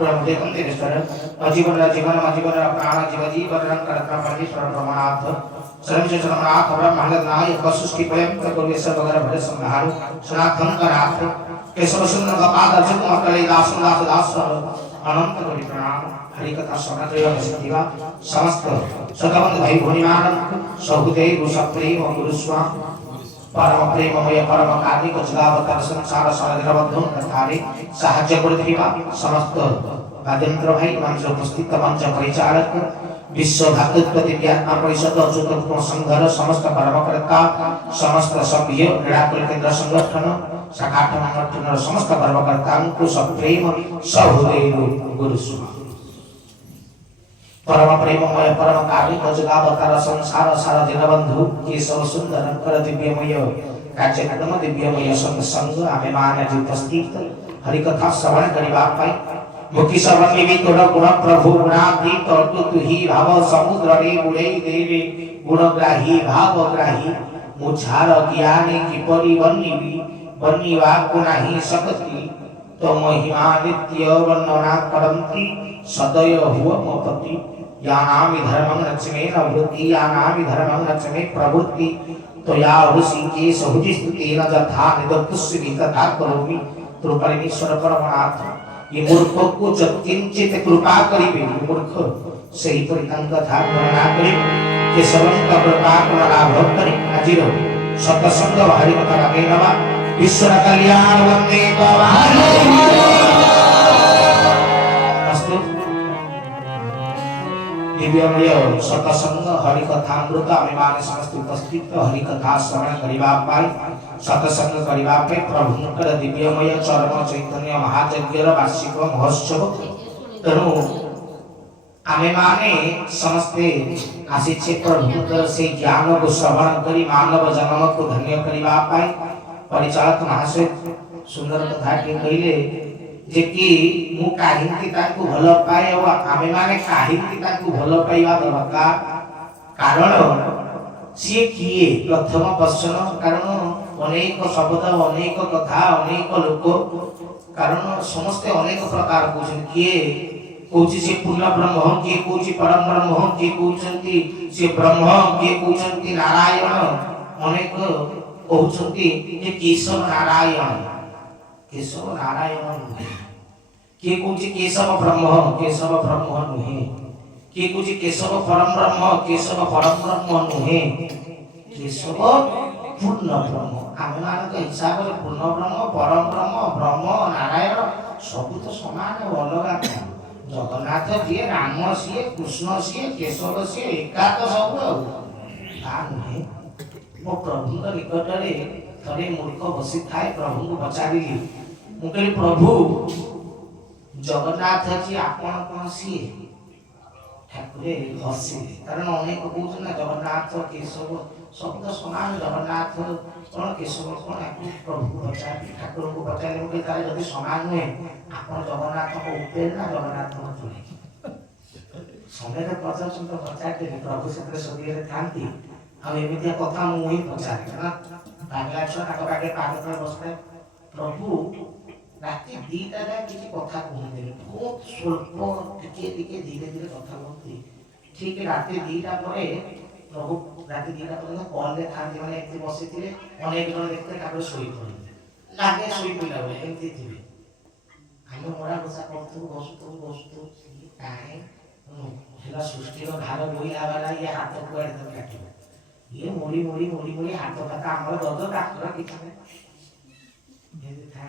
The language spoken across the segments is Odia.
ठाकुर देवेश्वर अजीवन जीवन अजीवन प्राण जीव जीवन करता परमेश्वर प्रमाणार्थ सर्वज्ञ चरणार्थ ब्रह्मांडनाय वसुष्टि पर्यंत गुरुवेश्वर वगैरह भले संहार सनातन करार्थ केशव सुंदर पाद अर्जुन मकले दास दास दास अनंत कोटि प्रणाम हरि कथा श्रवण सिद्धिवा समस्त सतबंध भाई भोनिमान सहुदेव सप्रेम गुरुस्वाम परम प्रेममय परम कार्मिक जगावतार संसार सागर बंधु तथारे साहाय्य करथिबा समस्त राजेंद्र भाई मंच उपस्थित मंच परिचालक विश्व धातृत्व दिव्यात्मा परिषद चतुर्थ संघर समस्त कर्मकर्ता समस्त सभ्य क्रीड़ाकुल केंद्र संगठन शाखा संगठन समस्त कर्मकर्ता को सप्रेम सहुदेव गुरुस्वामी परम प्रेममय परम कार्मिक जगावतार संसार सारा दीनबंधु केशव सुंदर कर दिव्यमय कार्यक्रम दिव्यमय संग आमे मान उपस्थित हरि कथा श्रवण करिबा पाई मुखी श्रवण निमित्त गुण प्रभु गुणादि तत्व तुहि भाव समुद्र रे बुड़ई देवे गुणग्राही भावग्राही मुझार ज्ञानी की परि बन्नीवा गुणाही सकति तो महिमा नित्य वर्णना करन्ति सदय हुव मोपति यानामि धर्मं रक्षमे नवृत्ति यानामि धर्मं रक्षमे प्रवृत्ति तो या ऋषि के सहुजि स्तुतेन जथा निदत्तस्य तथा करोमि तो परमेश्वर परमार्थ ये मूर्ख को किंचित कृपा करिबे मूर्ख सही परितान कथा वर्णना करि के सबन का कृपा को लाभ करि आजिरो सतसंग हरि कथा लगे नवा विश्व कल्याण वंदे भवानी दिव्यमय सतसंग हरि कथामृत आमे माने समस्त उपस्थित हरि कथा श्रवण करिबा पाई सतसंग करिबा पे प्रभुंकर दिव्यमय चरण चैतन्य महायज्ञर वार्षिक महोत्सव तेणु आमे माने समस्ते आसीछे प्रभुंकर से ज्ञान को श्रवण करी मानव जन्म को धन्य करिबा पाई परिचालक महाशय सुंदर कथा के कहिले जे कि मु काहिंती ताकू भलो पाए और आमे माने काहिंती ताकू भलो पाइबा दरकार कारण सिए किए प्रथम प्रश्न कारण अनेक शब्द अनेक कथा अनेक लोक कारण समस्त अनेक प्रकार कहउछन किए कहउछि से पूर्ण ब्रह्म किए कहउछि परम ब्रह्म किए कहउछंती से ब्रह्म किए कहउछंती नारायण अनेक कहउछंती जे केशव नारायण किए कहउछि केशव ब्रह्म नुहे किए कहउछि केशव परम ब्रह्म नुहे केशव पूर्ण ब्रह्म आमे मानक हिसाब रे पूर्ण ब्रह्म परम ब्रह्म ब्रह्म नारायण सब तो समान अलगा जगन्नाथ जी राम सी कृष्ण सी केशव सी एका तो सब नुहे मो प्रभु निकट रे थरे मूर्ख बसी थाए प्रभु को पचारि मु कहली प्रभु जगन्नाथ जी आपण कोन सी ठाकुरे हसी कारण अनेक कहउछ ना जगन्नाथ केशव सब तो समान जगन्नाथ कोन केशव कोन प्रभु को पचारि ठाकुर को पचारि मु कहली तारे जदि समान हुए आपण जगन्नाथ को ऊपर ना जगन्नाथ को चुले समय रे पचार तो पचारि प्रभु से सदिये थांती आ एमितिया कथा मु ही पचारि ना बागला छ ताको बागे पाद पर बसले प्रभु राति दीटा जाए किसी कथा कहते बहुत स्वल्प टिके टिके धीरे धीरे कथा कहते ठीक राति दीटा परे प्रभु राति दीटा परे कॉल रे थांती माने एते बसिथिले अनेक जन देखते काबे सोई पड़े लागे सोई पइला बोले एमती थिबे हम मोरा बसा करतु बसतु काहे हेला सृष्टि रो धार बोइला वाला ये हाथ कुआडे तो काटिबो ये मोड़ी हाथ का हमर दद डाक्टर किछ नै ये था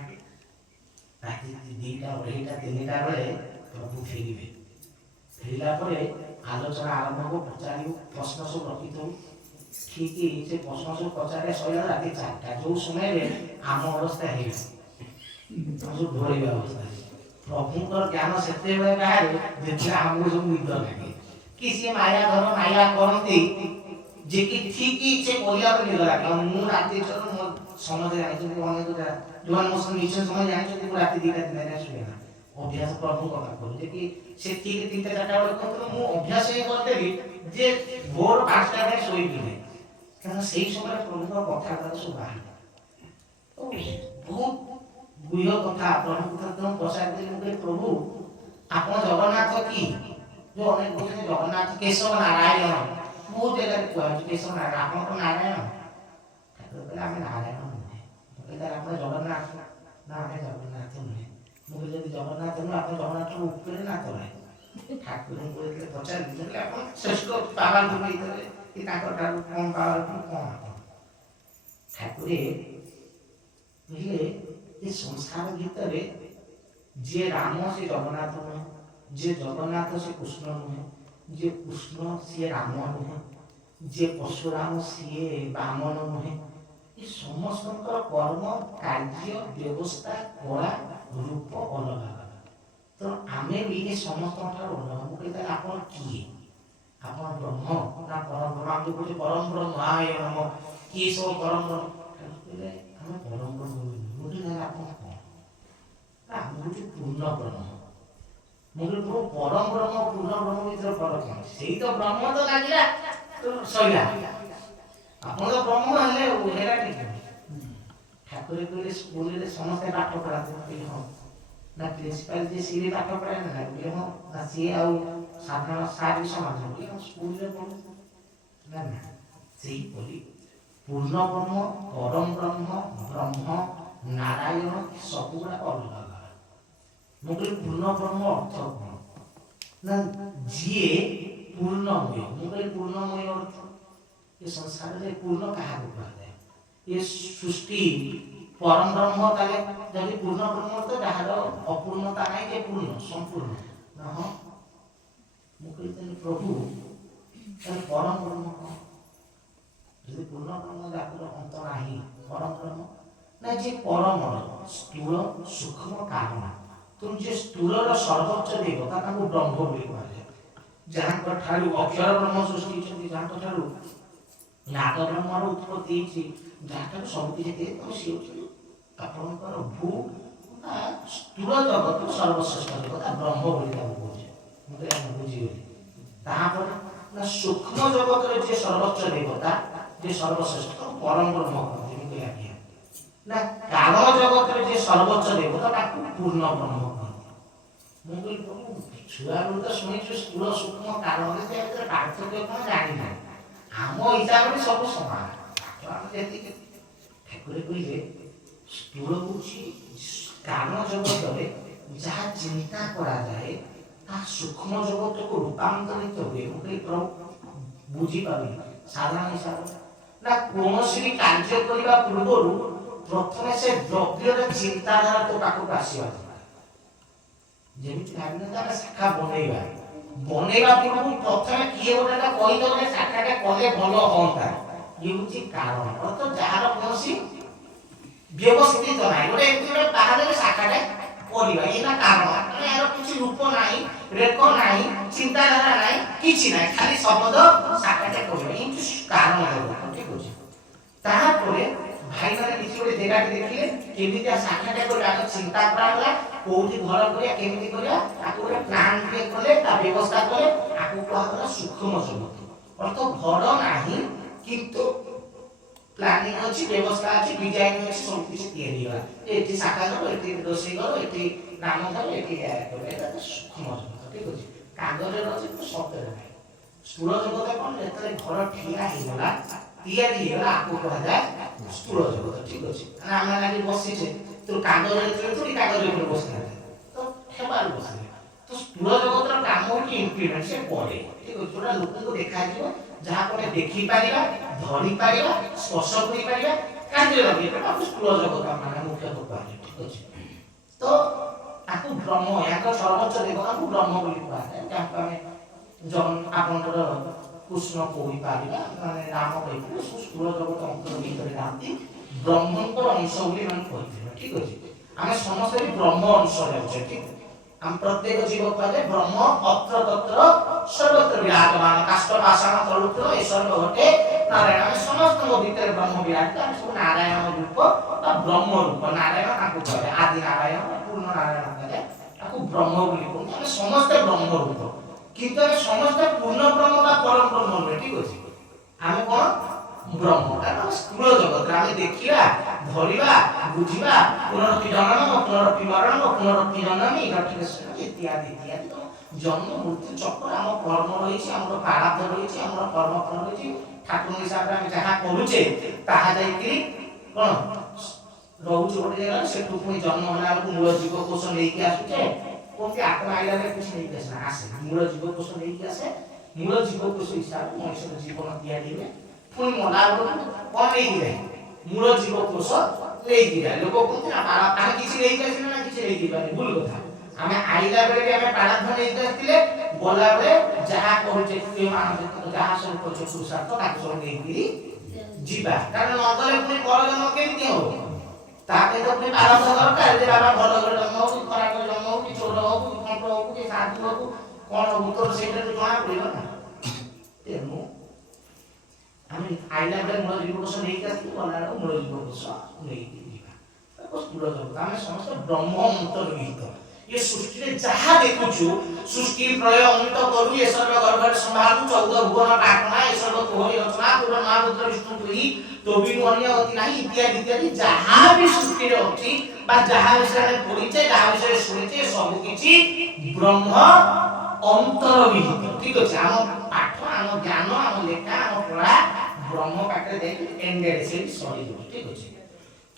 राति दीटा ओढेटा तीनटा बेले प्रभु फेरिबे फेरिला परे आलोचना आरंभ को पचारि प्रश्न सब रखिथौ ठीक से प्रश्न सब पचारे सयला राति 4टा जो समय रे आम अवस्था हे जो ढोरेबा अवस्था प्रभु को ज्ञान सेते बेले काहे जेते हमको सब निद लागे किसी माया धर्म माया करंती जे कि ठीक से बोलिया को निद लागे मु राति चलो मो समझ जाई जे अनेक जोन मोसन निश्चय समझ जाई जे मु राति 2टा 3टा सुनेना अभ्यास प्रभु कथा करू जे कि से ठीक 3टा 4टा बेले को मु अभ्यास हे करतेली जे भोर 5टा रे सोई बिने कारण सेही समय प्रभु को कथा कर सुबा बहुत गुह्य कथा प्रभु कथा प्रसाद दे प्रभु ଆପଣ ଜଗନ୍ନାଥ କି ଯୋଉ ଅନେକ କହୁଛନ୍ତି ଜଗନ୍ନାଥ କେଶବ ନାରାୟଣ ବହୁତ ଜାଗାରେ କୁହାଯାଉଛି କେଶବ ନାରାୟଣ ଆପଣ ତ ନାରାୟଣ ଠାକୁର କହିଲେ ଆମେ ନାରାୟଣ ନୁହେଁ କହିଲେ ଆପଣ ଜଗନ୍ନାଥ ନା ଆମେ ଜଗନ୍ନାଥ ନୁହେଁ ମୁଁ କହିଲି ଯଦି ଜଗନ୍ନାଥ ନୁହେଁ ଆପଣ ଜଗନ୍ନାଥ ଉପରେ ନା ତଳେ ଠାକୁରଙ୍କୁ ଯେତେବେଳେ ପଚାରିଲେ ଆପଣ ଶ୍ରେଷ୍ଠ ପାୱାରଫୁଲ ହେଇଥିଲେ କି ତାଙ୍କ ଠାରୁ କଣ ପାୱାରଫୁଲ କଣ ଆପଣ ଠାକୁରେ କହିଲେ ଏ ସଂସାର ଭିତରେ ଯିଏ ରାମ ସେ ଜଗନ୍ନାଥ ନୁହେଁ ଯିଏ ଜଗନ୍ନାଥ ସେ କୃଷ୍ଣ ନୁହେଁ ଯିଏ କୃଷ୍ଣ ସିଏ ରାମ ନୁହେଁ ଯିଏ ପଶୁରାମ ସିଏ ବାମନ ନୁହେଁ ଏ ସମସ୍ତଙ୍କର କର୍ମ କାର୍ଯ୍ୟ ବ୍ୟବସ୍ଥା କଳା ରୂପ ଅଲଗା ତ ଆମେ ବି ଏ ସମସ୍ତଙ୍କ ଠାରୁ ଅଲଗା ମୁଁ କହିଲି ଆପଣ କିଏ ଆପଣ ବ୍ରହ୍ମ ନା ପରମ ବ୍ରହ୍ମ ଆମେ କହୁଛେ ପରମ ବ୍ରହ୍ମ ଆୟ ନମ କିଏ ସବୁ ପରମ ବ୍ରହ୍ମ କହିଲେ ଆମେ ପରମ ବ୍ରହ୍ମ ମୁଁ କହିଲି ଆପଣ କଣ ଆମେ ହଉଛି ପୂର୍ଣ୍ଣ ବ୍ରହ୍ମ ମୁଁ କହିଲି ପରମ ବ୍ରହ୍ମ ପୂର୍ଣ୍ଣ ବ୍ରହ୍ମ ଭିତରେ ଫରକ କଣ ସେଇ ତ ବ୍ରହ୍ମ ତ ଲାଗିଲା ସଇଲା ଆପଣ ତ ବ୍ରହ୍ମ ହେଲେ ହେଲା ଠିକ ଠାକୁର କହିଲେ ସ୍କୁଲରେ ସମସ୍ତେ ପାଠ ପଢାନ୍ତି କହିଲେ ହଁ ନା ପ୍ରିନ୍ସିପାଲ ଯିଏ ସିଏ ବି ପାଠ ପଢାଏ ନା କହିଲେ ହଁ ନା ସିଏ ଆଉ ସାଧାରଣ ସାର୍ ବି ସମାନ କହିଲେ ସ୍କୁଲରେ ପଢୁ ନା ନା ସେଇପରି ପୂର୍ଣ୍ଣ ବ୍ରହ୍ମ ପରମ ବ୍ରହ୍ମ ବ୍ରହ୍ମ ନାରାୟଣ ସବୁଗୁଡାକ ଅଲଗା ଅଲଗା ମୁଁ କହିଲି ପୂର୍ଣ୍ଣ ବ୍ରହ୍ମ ଅର୍ଥ କଣ ନା ଯିଏ ପୂର୍ଣ୍ଣମୟ ମୁଁ କହିଲି ପୂର୍ଣ୍ଣମୟ ଅର୍ଥ ଏ ସଂସାରରେ ପୂର୍ଣ୍ଣ କାହାକୁ କୁହାଯାଏ ଏ ସୃଷ୍ଟି ପରମ ବ୍ରହ୍ମ ତାହେଲେ ଯଦି ପୂର୍ଣ୍ଣ ବ୍ରହ୍ମ ତ ଯାହାର ଅପୂର୍ଣ୍ଣତା ନାହିଁ ଯେ ପୂର୍ଣ୍ଣ ସମ୍ପୂର୍ଣ୍ଣ ହଁ ମୁଁ କହିଲି ତାହେଲେ ପ୍ରଭୁ ତାହେଲେ ପରମ ବ୍ରହ୍ମ କଣ ଯଦି ପୂର୍ଣ୍ଣ ବ୍ରହ୍ମ ଯାହାର ଅନ୍ତ ନାହିଁ ପରମ ବ୍ରହ୍ମ ନା ଯିଏ ପରମର ସ୍ଥୂଳ ସୂକ୍ଷ୍ମ କାରଣ ତେଣୁ ଯିଏ ସ୍ଥୂଳର ସର୍ବୋଚ୍ଚ ଦେବତା ତାଙ୍କୁ ବ୍ରହ୍ମ ବୋଲି କୁହାଯାଏ ଯାହାଙ୍କ ଠାରୁ ଅକ୍ଷର ବ୍ରହ୍ମ ସୃଷ୍ଟି ହେଇଛନ୍ତି ଯାହାଙ୍କ ଠାରୁ ନାଦ ବ୍ରହ୍ମର ଉତ୍ପତ୍ତି ହେଇଛି ଯାହାଠାରୁ ସବୁ କିଛି ଦିଏ ତେଣୁ ସିଏ ହେଉଛନ୍ତି ଆପଣଙ୍କର ଭୂ ସ୍ଥୂଳ ଜଗତ ସର୍ବଶ୍ରେଷ୍ଠ ଦେବତା ବ୍ରହ୍ମ ବୋଲି ତାକୁ କହୁଛେ ମୁଁ ତ ଏହା ବୁଝିଗଲି ତାପରେ ନା ସୂକ୍ଷ୍ମ ଜଗତରେ ଯିଏ ସର୍ବୋଚ୍ଚ ଦେବତା ଯିଏ ସର୍ବଶ୍ରେଷ୍ଠ ପରମ ବ୍ରହ୍ମ କହନ୍ତି ମୁଁ କହିଲି ଆଜ୍ଞା ନା କାରଣ ଜଗତରେ ଯିଏ ସର୍ବୋଚ୍ଚ ଦେବତା ତାକୁ ପୂର୍ଣ୍ଣ ବ୍ରହ୍ମ କହନ୍ତି ମୁଁ କହିଲି ପ୍ରଭୁ ଛୁଆବେଳୁ ତ ଶୁଣିଛୁ ସ୍ଥୂଳ ସୂକ୍ଷ୍ମ କାରଣ ଭିତରେ ପାର୍ଥକ୍ୟ କଣ ଜାଣିନାହିଁ ଆମ ହିସାବରେ ସବୁ ସମାନ ଯେତିକି ଠାକୁର କହିଲେ ସ୍ଥୂଳ ହଉଛି କାରଣ ଜଗତରେ ଯାହା ଚିନ୍ତା କରାଯାଏ ତାହା ସୂକ୍ଷ୍ମ ଜଗତକୁ ରୂପାନ୍ତରିତ ହୁଏ ମୁଁ କହିଲି ପ୍ରଭୁ ବୁଝିପାରିଲି ସାଧାରଣ ହିସାବରେ ନା କୌଣସି ବି କାର୍ଯ୍ୟ କରିବା ପୂର୍ବରୁ ପ୍ରଥମେ ସେ ଦ୍ରବ୍ୟର ଚିନ୍ତାଧାରା ତୋ ପାଖକୁ ଆସିବା ଯେମିତି ଭାବିଲେ ଆମେ ଶାଖା ବନେଇବା ପୂର୍ବରୁ ପ୍ରଥମେ କିଏ ଗୋଟେ କହିଦେବ ଯେ ଶାଖାଟା କଲେ ଭଲ ହୁଅନ୍ତା ଇଏ ହଉଛି କାରଣ ଅର୍ଥ ଯାହାର କୌଣସି ବ୍ୟବସ୍ଥିତ ନାହିଁ ଗୋଟେ ଏମିତି ଗୋଟେ ବାହାରେ ଶାଖାଟା କରିବା ଇଏ ନା କାରଣ ଏହାର କିଛି ରୂପ ନାହିଁ ରେଖ ନାହିଁ ଚିନ୍ତାଧାରା ନାହିଁ କିଛି ନାହିଁ ଖାଲି ଶବ୍ଦ ଶାଖାଟା କରିବା ଏଇ କାରଣ ଠିକ ଅଛି ତାପରେ ଭାଇମାନେ କିଛି ଗୋଟେ ଜାଗାଟେ ଦେଖିଲେ କେମିତିଆ ଶାଖାଟା କରିବା ଆଗ ଚିନ୍ତା କରାଗଲା କୋଉଠି ଘର କରିବା କେମିତି କରିବା ତାକୁ ଗୋଟେ ପ୍ଲାନ୍ କ୍ରିଏଟ୍ କଲେ ତା ବ୍ୟବସ୍ଥା କଲେ ଆକୁ କୁହାଗଲା ସୂକ୍ଷ୍ମ ଜଗତ ଅର୍ଥ ଘର ନାହିଁ କିନ୍ତୁ ପ୍ଲାନିଂ ଅଛି ବ୍ୟବସ୍ଥା ଅଛି ଡିଜାଇନ ଅଛି ସବୁ କିଛି ତିଆରି ହେଲା ଏଠି ଶାଖା ଘର ଏଠି ରୋଷେଇ ଘର ଏଠି ନାମ ଘର ଏଠି ଏଟା ସୂକ୍ଷ୍ମ ଜଗତ ଠିକ ଅଛି କାଗଜରେ ଅଛି କିନ୍ତୁ ସତରେ ନାହିଁ ସ୍ଥୂଳ ଜଗତ କଣ ଯେତେବେଳେ ଘର ଠିଆ ହେଇଗଲା ତିଆରି ହେଇଗଲା ଆକୁ କୁହାଯାଏ ସ୍ଥୂଳ ଜଗତ ଠିକ ଅଛି ଆମେ ଆଜି ବସିଛେ ତୁ କାଗଜରେ ଥିଲେ ତୁ କାଗଜ ଉପରେ ବସିନାହାନ୍ତି ତ ହେବାର ବସିଲେ ତ ସ୍ଥୂଳ ଜଗତର କାମ ହଉଛି ଇମ୍ପ୍ଲିମେଣ୍ଟ ସେ ପଡେ ଠିକ ଅଛି ଯୋଉଟା ଲୋକଙ୍କୁ ଦେଖାଯିବ ଯାହାକୁ ଆମେ ଦେଖିପାରିବା ଧରିପାରିବା ସ୍ପର୍ଶ କରିପାରିବା କାର୍ଯ୍ୟ ଲଗେଇବା ତାକୁ ସ୍ଥୂଳ ଜଗତ ମାନେ ମୁଖ୍ୟତଃ କୁହାଯାଏ ଠିକ ଅଛି ତ ତାକୁ ବ୍ରହ୍ମ ଏହାଙ୍କ ସର୍ବୋଚ୍ଚ ଦେବତାକୁ ବ୍ରହ୍ମ ବୋଲି କୁହାଯାଏ ଯାହାକୁ ଆମେ ଆପଣଙ୍କର କୃଷ୍ଣ କହିପାରିବା ମାନେ ରାମ କହିପାରିବା ସ୍ଥୂଳ ଜଗତ ଅନ୍ତର ଭିତରେ ଯାଆନ୍ତି ବ୍ରହ୍ମଙ୍କର ଅଂଶ ବୋଲି ମାନେ କହିପାରିବା ଠିକ ଅଛି ଆମେ ସମସ୍ତେ ବି ବ୍ରହ୍ମ ଅଂଶ ଯାଉଛେ ଠିକ ଆମ ପ୍ରତ୍ୟେକ ଜୀବ କୁହାଯାଏ ବ୍ରହ୍ମ ଅତ୍ର ତତ୍ର ସର୍ବତ୍ର ବିରାଜମାନ କାଷ୍ଠ ପାଷାଣ ତଳୁତ୍ର ଏ ସର୍ବ ଘଟେ ନାରାୟଣ ଆମେ ସମସ୍ତଙ୍କ ଭିତରେ ବ୍ରହ୍ମ ବିରାଜିତ ଆମେ ସବୁ ନାରାୟଣ ରୂପ ବା ବ୍ରହ୍ମ ରୂପ ନାରାୟଣ ତାକୁ କୁହାଯାଏ ଆଦି ନାରାୟଣ ପୂର୍ଣ୍ଣ ନାରାୟଣ କୁହାଯାଏ ତାକୁ ବ୍ରହ୍ମ ବୋଲି କୁହନ୍ତି ଆମେ ସମସ୍ତେ ବ୍ରହ୍ମ ରୂପ କିନ୍ତୁ ଆମେ ସମସ୍ତେ ପୂର୍ଣ୍ଣ ବ୍ରହ୍ମ ବା ପରମ ବ୍ରହ୍ମ ନୁହେଁ ଠିକ ଅଛି ଆମେ କଣ ବ୍ରହ୍ମ କାରଣ ସ୍ଥୂଳ ଜଗତରେ ଆମେ ଦେଖିବା ଧରିବା ବୁଝିବା ପୁନରପି ଜନନ ପୁନରପି ମରଣ ପୁନରପି ଜନନୀ ଇତ୍ୟାଦି ଇତ୍ୟାଦି ଜନ୍ମ ମୃତ୍ୟୁ ଚକ୍ର ଆମ କର୍ମ ରହିଛି ଆମର ପ୍ରାରବ୍ଧ ରହିଛି ଆମର କର୍ମ ଫଳ ରହିଛି ଠାକୁର ହିସାବରେ ଆମେ ଯାହା କରୁଛେ ତାହା ଯାଇକିରି କ'ଣ ରହୁଛି ଗୋଟେ ଜାଗାରେ ସେଠୁ ପୁଣି ଜନ୍ମ ହେଲା ବେଳକୁ ମୂଳ ଜୀବକୋଷ ନେଇକି ଆସୁଛେ କୋଉଠି ଆତ୍ମା ଆଇଲା ବେଳେ କିଛି ନେଇକି ଆସେ ମୂଳ ଜୀବକୋଷ ନେଇକି ଆସେ ମୂଳ ଜୀବକୋଷ ହିସାବରେ ମଣିଷର ଜୀବନ ତିଆରି ହୁଏ ପୁଣି ମଲା ବେଳକୁ କ'ଣ ନେଇକି ଯାଏ ମୂଳ ଜୀବକୋଷ ନେଇକି ଯାଏ ଲୋକ କୁହନ୍ତି ନା ଆମେ କିଛି ନେଇକି ଆସିଲେ ନା କିଛି ନେଇକି ଯିବାନି ଭୁଲ କଥା ଆମେ ଆଇଲା ବେଳେ ବି ଆମେ ପ୍ରାରବ୍ଧ ନେଇକି ଆସିଥିଲେ ଗଲା ବେଳେ ଯାହା କରୁଛେ ଯାହା ସବୁ କରୁଛେ ପୁରୁଷାର୍ଥ ତାକୁ ସବୁ ନେଇକିରି ଯିବା କାରଣ ନଗଲେ ପୁଣି ପର ଜନ୍ମ କେମିତି ହବ ତାପରେ ତ ପୁଣି ପ୍ରାରବ୍ଧ ଦରକାର ଯେ ବାବା ଭଲ ଘରେ ଜନ୍ମ ହଉ କି ଖରାପ ଘରେ ଜନ୍ମ ହଉ କି ଚୋର ହଉ କି କଣ୍ଟ ହଉ କି ସାଧୁ ହଉ କ'ଣ ହଉ ତୋର ସେଇଟା ତ ଜଣା ପଡ଼ିବ ନା ତେଣୁ ଆମେ ଆଇଲା ବେଳେ ମୂଳ ଜୀବକୋଷ ନେଇକି ଆସିବୁ ଗଲା ବେଳକୁ ମୂଳ ଜୀବକୋଷ ନେଇକି ଯିବା ସ୍ଥୂଳ ଜଗତ ଆମେ ସମସ୍ତେ ବ୍ରହ୍ମ ଅନ୍ତର୍ନିହିତ ये सृष्टि रे जहा देखुछु सृष्टि प्रलय अमित करू ये सर्व गर्भर संभालू 14 भुवन पाटना ये सर्व तोहरी रचना पूर्ण महारुद्र विष्णु तुई तो भी अन्य गति नहीं इत्यादि इत्यादि जहा भी सृष्टि रे अछि बा जहा विषय रे पढिचे जहा विषय सुनिचे सब किछि ब्रह्म अंतर्निहित ठीक अछि हम पाठ हम ज्ञान हम लेखा हम पढ़ा ब्रह्म पाटे देख एंडेड से सरी ठीक अछि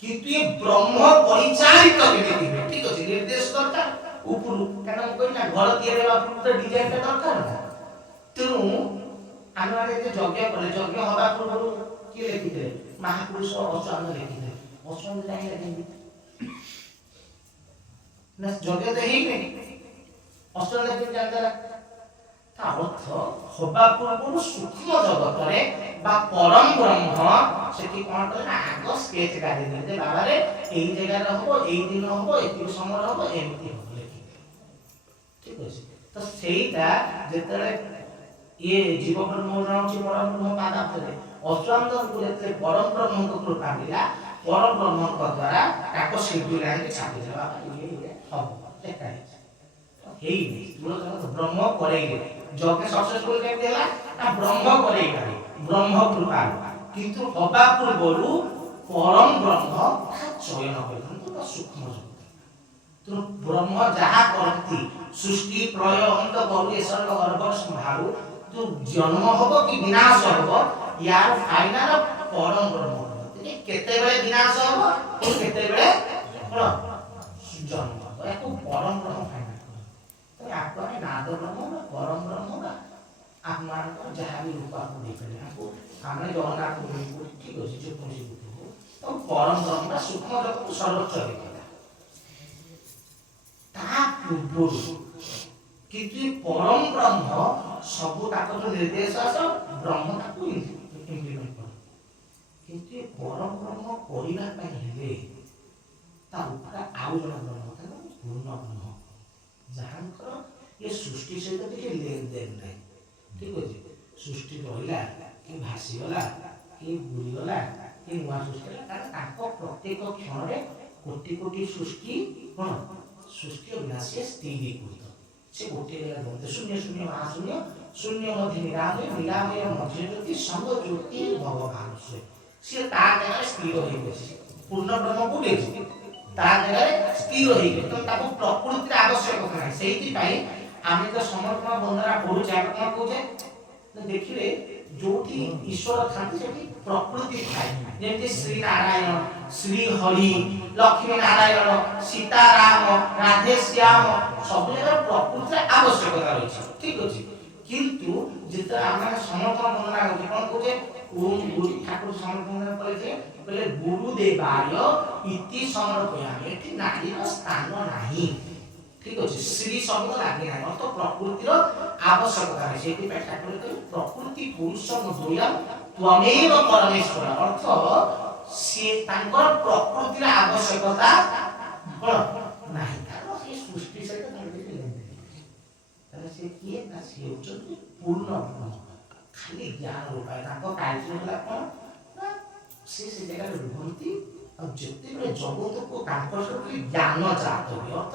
किंतु ये ब्रह्म परिचालित केमिति ठीक अछि निर्देश दरकार ऊपर कारण कोइना घर तयार हेबा पूर्व डिजाइन ता दरकार ना तेनु आमे जे यज्ञ कले यज्ञ हबा पूर्व कि लिखिते महापुरुष अष्टांग लिखिते अष्टांग नहीं लिखिते ना यज्ञ तो हेई नहीं अष्टांग लिखिते जानला ता अर्थ हबा पूर्व सूक्ष्म जगत रे बा परम ब्रह्म सेठी कोन करे ना आगो स्केच काढी दे जे बाबा रे एई जगह रे हबो एई दिन हबो एती समय हबो एमिति हबो ठीक है तो सेटा जेतले ये जीव ब्रह्म राउची परम ब्रह्म पादापरे अष्टांग को जेतले परम ब्रह्म को कृपा मिला परम ब्रह्म को द्वारा ताको सिद्धि लाइन छापि देबा ये हबो देखा हेई तुलो ब्रह्म करेइले जगे सक्सेसफुल के देला ना ब्रह्म करेइला ब्रह्म कृपा किंतु हबा पूर्वरु परम ब्रह्म चयन करथन तो सूक्ष्म तो ब्रह्म जहा करती सृष्टि प्रलय अंत करू ए सर्व गर्भ संभालू तो जन्म हबो कि विनाश हबो यार फाइनल परम ब्रह्म करती केते बेले विनाश हबो और केते बेले कोन जन्म हबो एको परम ब्रह्म फाइनल तो आत्मा में नाद ब्रह्म बा परम ब्रह्म बा आत्मा को जहा भी रूप को देखले आपको हमने जगन्नाथ को ठीक अछि जो कोन तो परम ब्रह्म बा सूक्ष्म जगत सर्वोच्च है ता पूर्व किंतु परम ब्रह्म सब ताको जो निर्देश आस ब्रह्म ताको इम्प्लीमेंट कर किंतु परम ब्रह्म करिबा पई हेले ता ऊपर आउ जन ब्रह्म था पूर्ण ब्रह्म जहांकर ये सृष्टि सहित के लेन देन नहीं ठीक अछि सृष्टि रहिला कि भासी गला कि बुरी गला कि नुआ सृष्टि कारण ताको प्रत्येक क्षण रे कोटि कोटि सृष्टि कोन सृष्टि विनाश स्थिति कुत से गोटे बेला बोलते शून्य शून्य महाशून्य शून्य मध्य निरामय निरामय मध्य ज्योति संग ज्योति भगवान से ता जगह स्थिर होई गछि पूर्ण ब्रह्म को देखि ता जगह स्थिर होई गछि तो ताको प्रकृति आवश्यकता नाही सेति पई आमे तो समर्पण बंदना पढु जाय कोन कहूजे देखिले जोठी ईश्वर थांती सेठी प्रकृति थाय जेमति श्री नारायण श्री हरि लक्ष्मी नारायण सीताराम राधे श्याम सब जगह प्रकृति आवश्यकता रही ठीक अछि किंतु जेता आमे समर्पण बंदना होते कोन कहूजे ओम गुरु ठाकुर समर्पण करे बोले गुरु देवाय इति समर्पयामि एठी नारीर स्थान नाही ठीक अछि श्री शब्द लागे नाही अर्थ प्रकृतिर आवश्यकता है सेति पे ठाकुर कहले प्रकृति पुरुष द्वयम त्वमेव परमेश्वर अर्थ से तांकर प्रकृतिर आवश्यकता नाही कारण से सृष्टि से ताले से किए ना से उच्चते पूर्ण ब्रह्म खाली ज्ञान रूप है ताको कार्य होला कोन ना से जगह रुहंती और जते बे जगत को तांकर सब ज्ञान जात हो अर्थ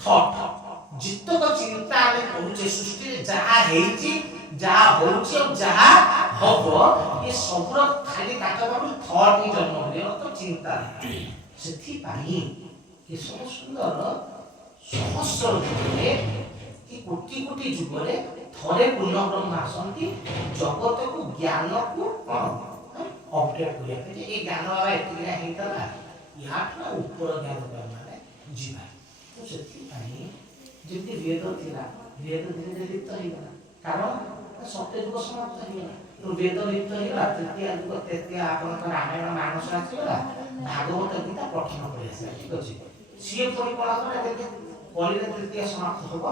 थॉट जितक चिंता आमे करूचे सृष्टि जहा हेची ଯାହା ହଉଛି ଆଉ ଯାହା ହବ ଏ ସବୁର ଖାଲି ତାଙ୍କ ପାଖରୁ ଥଟ୍ ହିଁ ଜନ୍ମ ହୁଏ ତ ଚିନ୍ତା ନାହିଁ। ସେଥିପାଇଁ ଏ ସବୁ ସୁନ୍ଦର ସହସ୍ର ଯୁଗରେ କି କୋଟି କୋଟି ଯୁଗରେ ଥରେ ପୂର୍ଣ୍ଣ ବ୍ରହ୍ମ ଆସନ୍ତି ଜଗତକୁ ଜ୍ଞାନକୁ କଣ ଅପଡେଟ୍ କରିବା ପାଇଁ। ଏ ଜ୍ଞାନ ବାବା ଏତିକି ହେଇଥିଲା ୟାଠୁ ଉପର ଜ୍ଞାନ ମାନେ ଯିବା। ତ ସେଥିପାଇଁ ଯେମିତି ବେଦ ଥିଲା ବେଦ ଧୀରେ ଧୀରେ ଲିପ୍ତ ହେଇଗଲା କାରଣ ସତ୍ୟ ଯୁଗ ସମାପ୍ତ ହେଇଗଲା। ବେଦ ଲିପ୍ତ ହେଇଗଲା ତୃତୀୟ ଯୁଗ ତୃତୀୟ ଆପଣଙ୍କ ରାମାୟଣ ମାନସ ଆସିଗଲା ଭାଗବତ ଗୀତା ପଠନ କରି ଆସିଲା। ଠିକ ଅଛି ସିଏ ପୁଣି କଣ କଲେ କଳିରେ ତୃତୀୟ ସମାପ୍ତ ହବ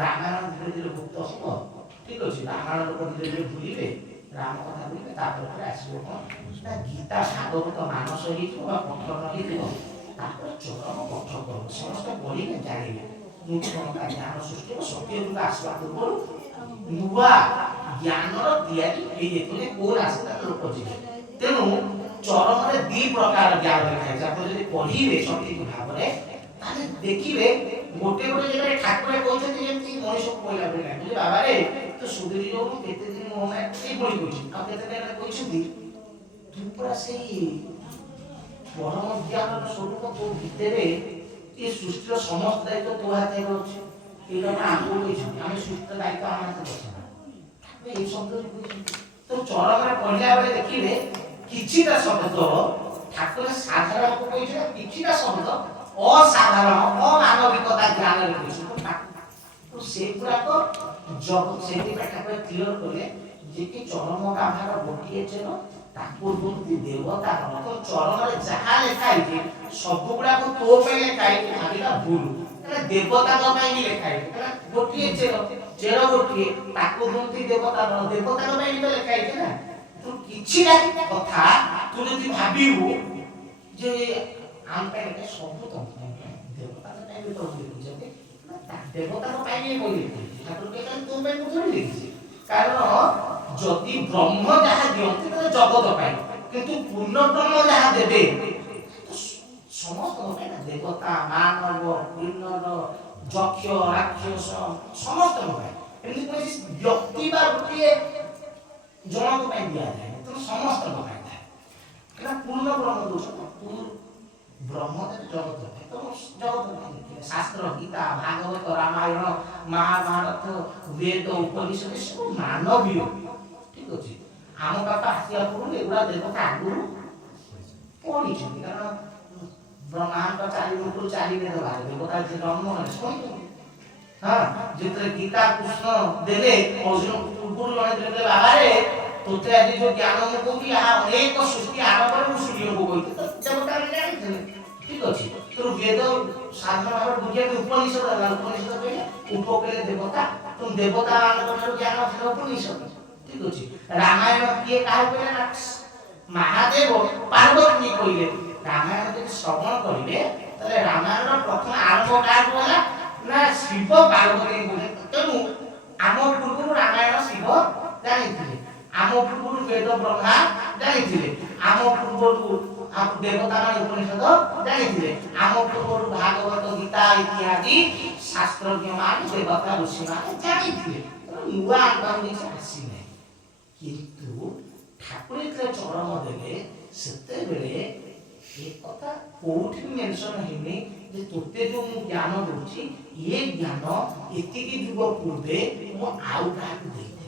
ରାମାୟଣ ଧୀରେ ଧୀରେ ଗୁପ୍ତ ହବ। ଠିକ ଅଛି ରାମାୟଣ ଲୋକ ଧୀରେ ଧୀରେ ଭୁଲିବେ ରାମ କଥା ଭୁଲିବେ ତାପରେ ଆସିବ କଣ ନା ଗୀତା ଭାଗବତ ମାନସ ହେଇଯିବ ବା ପଠନ ହେଇଯିବ ତାପରେ ଚରମ ପଠକ ସମସ୍ତେ ପଢିବେ ଜାଣିବେ ନୂତନ ଜ୍ଞାନ ସୃଷ୍ଟି ହେବ। ସତ୍ୟ ଯୁଗ ଆସିବା ପୂର୍ବରୁ ନୂଆ ଜ୍ଞାନର ତିଆରି ହେଇଯାଇଥିଲେ କୋଉ ରାସ୍ତାରେ ଲୋକ ଯିବେ। ତେଣୁ ଚରମରେ ଦି ପ୍ରକାର ଜ୍ଞାନ ଲେଖାଯାଇଛି। ଆପଣ ଯଦି ପଢିବେ ସଠିକ ଭାବରେ ତାହେଲେ ଦେଖିବେ ଗୋଟେ ଗୋଟେ ଜାଗାରେ ଠାକୁର କହିଛନ୍ତି ଯେମିତି ମଣିଷକୁ କହିଲା ଭଳି ନାହିଁ ବାବା ରେ ତୁ ସୁଧୁରି ଯାଉନୁ କେତେ ଦିନ ମୋ ଏଇଭଳି କହୁଛି ଆଉ କେତେ ଜାଗାରେ କହିଛନ୍ତି ତୁ ପୁରା ସେଇ ପରମ ଜ୍ଞାନର ସ୍ୱରୂପ ତୋ ଭିତରେ ଏ ସୃଷ୍ଟିର ସମସ୍ତ ଦାୟିତ୍ୱ ତୋ ହାତରେ ଅଛି। ଏଇଟା ଆମେ ଆଗକୁ କହିଛନ୍ତି ଆମେ ସୃଷ୍ଟିର ଦାୟିତ୍ୱ ଆମ ହାତରେ ଅଛି ନା ଏଇ ଶବ୍ଦରେ କହିଛନ୍ତି। ତ ଚରମରେ ପଢିଲା ବେଳେ ଦେଖିବେ କିଛିଟା ଶବ୍ଦ ଠାକୁର ସାଧାରଣକୁ କହିଛନ୍ତି କିଛିଟା ଶବ୍ଦ ଅସାଧାରଣ ଅମାନବିକତା ଜ୍ଞାନରେ କହିଛନ୍ତି। ତ ସେଗୁଡାକ ସେଥିପାଇଁ ଠାକୁର କ୍ଲିୟର କଲେ ଯେ କି ଚରମ ଗାଭାର ଗୋଟିଏ ଚେର ତାକୁ ଦୁର୍ନୀତି ଦେବତା ତ ଚରଣରେ ଯାହା ଲେଖା ହେଇଛି ସବୁ ଗୁଡାକ ତୋ ପାଇଁ ଲେଖା ହେଇଛି ଭାବିଲା ଭୁଲ ଦେବତାଙ୍କ ପାଇଁ ବି ଲେଖା ହେଇଛି ଗୋଟିଏ ଚେର ଗୋଟିଏ ତାକୁ ଦୁର୍ନୀତି ଦେବତାଙ୍କ ପାଇଁ ବି ତ ଲେଖା ହେଇଛି ନା। ତୁ କିଛିଟା କଥା ତୁ ଯଦି ଭାବିବୁ ଯେ ଆମ ପାଇଁ ସବୁ ତ ଦେବତାଙ୍କ ପାଇଁ ବି ପ୍ରଭୁ ଲେଖିଛନ୍ତି ଦେବତାଙ୍କ ପାଇଁ ବି ବହି ଲେଖିଛି ଠାକୁର କହିଛନ୍ତି ତୋ ପାଇଁ ମୁଁ ଥୋଡ଼ି ଲେଖିଛି। କାରଣ ଯଦି ବ୍ରହ୍ମ ଯାହା ଦିଅନ୍ତି ତାହେଲେ ଜଗତ ପାଇଁ କିନ୍ତୁ ପୂର୍ଣ୍ଣ ବ୍ରହ୍ମ ଯାହା ଦେବେ ସମସ୍ତଙ୍କ ପାଇଁ ନା ଦେବତା ମାନବ କିନ୍ନର ଯକ୍ଷ ରାକ୍ଷସ ସମସ୍ତଙ୍କ ପାଇଁ ଏମିତି କୌଣସି ବ୍ୟକ୍ତି ବା ଗୋଟିଏ ଜଣଙ୍କ ପାଇଁ ଦିଆଯାଏ ତେଣୁ ସମସ୍ତଙ୍କ ପାଇଁ ଥାଏ କାରଣ ପୂର୍ଣ୍ଣ ବ୍ରହ୍ମ ଦଉଛନ୍ତି ବ୍ରହ୍ମ ଦେବେ ଜଗତ ପାଇଁ ତ ଜଗତ ପାଇଁ ଶାସ୍ତ୍ର ଗୀତା ଭାଗବତ ରାମାୟଣ ମହାଭାରତ ବେଦ ଉପନିଷଦ ସବୁ ମାନବୀୟ। ଠିକ ଅଛି ଆମ ବାପା ଆସିବା ପୂର୍ବରୁ ଏଗୁଡ଼ା ଦେବତା ଆଗରୁ ପଢିଛନ୍ତି କାରଣ ବ୍ରହ୍ମାଣ୍ଡ ଚାରି ମୁଣ୍ଡରୁ ଚାରି ବେଦ ବାହାରେ ଦେବତା ଜନ୍ମ ହେଲେ ଶୁଣିଛନ୍ତି। ହଁ ଯେତେବେଳେ ଗୀତା କୃଷ୍ଣ ଦେଲେ ଅର୍ଜୁନ ପୂର୍ବରୁ ଜଣେ ଦେଲେ ବାବାରେ ତୋତେ ଆଜି ଯୋଉ ଜ୍ଞାନ ମୁଁ କହୁଛି ଏହା ଅନେକ ସୃଷ୍ଟି ଆରମ୍ଭରେ ମୁଁ ସୂର୍ଯ୍ୟଙ୍କୁ କହିଥିଲି ତ ଦେବତାମାନେ ଜାଣିଥିଲେ। ଠିକ ଅଛି ତେଣୁ ବେଦ ସାଧାରଣ ଭାବରେ ବୁଝିବାକୁ ଉପନିଷଦ ହେଲା ଉପନିଷଦ କହିଲେ ଉପ କହିଲେ ଦେବତା ତେଣୁ ଦେବତା ମାନଙ୍କ ଠାରୁ ଜ୍ଞାନ ଥିଲା ଉପନିଷଦ। ଠିକ ଅଛି ରାମାୟଣ କିଏ କାହାକୁ କହିଲେ ନା ମହାଦେବ ପାର୍ବତୀ କହିଲେ ରାମାୟଣ ଯଦି ଶ୍ରବଣ କରିବେ ତାହେଲେ ରାମାୟଣର ପ୍ରଥମ ଆରମ୍ଭ କାହାକୁ ହେଲା ନା ଶିବ ପାର୍ବତୀ କହିଲେ। ତେଣୁ ଆମ ପୂର୍ବରୁ ରାମାୟଣ ଶିବ ଜାଣିଥିଲେ ଆମ ପୂର୍ବରୁ ବେଦ ବ୍ରହ୍ମା ଜାଣିଥିଲେ ଆମ ପୂର୍ବରୁ ଦେବତା ମାନେ ଉପନିଷଦ ଜାଣିଥିଲେ ଆମ ପୂର୍ବରୁ ଭାଗବତ ଗୀତା ଇତ୍ୟାଦି ଶାସ୍ତ୍ରଜ୍ଞ ମାନେ ଦେବତା ଋଷି ମାନେ ଜାଣିଥିଲେ ନୂଆ ଆଗମ କିଛି ଆସିନାହିଁ। କିନ୍ତୁ ଠାକୁର ଯେତେବେଳେ ଚରମ ଦେଲେ ସେତେବେଳେ ଏ କଥା କୋଉଠି ମେନସନ ହେଇନି ଯେ ତୋତେ ଯୋଉ ମୁଁ ଜ୍ଞାନ ଦଉଛି ଏ ଜ୍ଞାନ ଏତିକି ଯୁଗ ପୂର୍ବେ ମୁଁ ଆଉ କାହାକୁ ଦେଇଥିଲି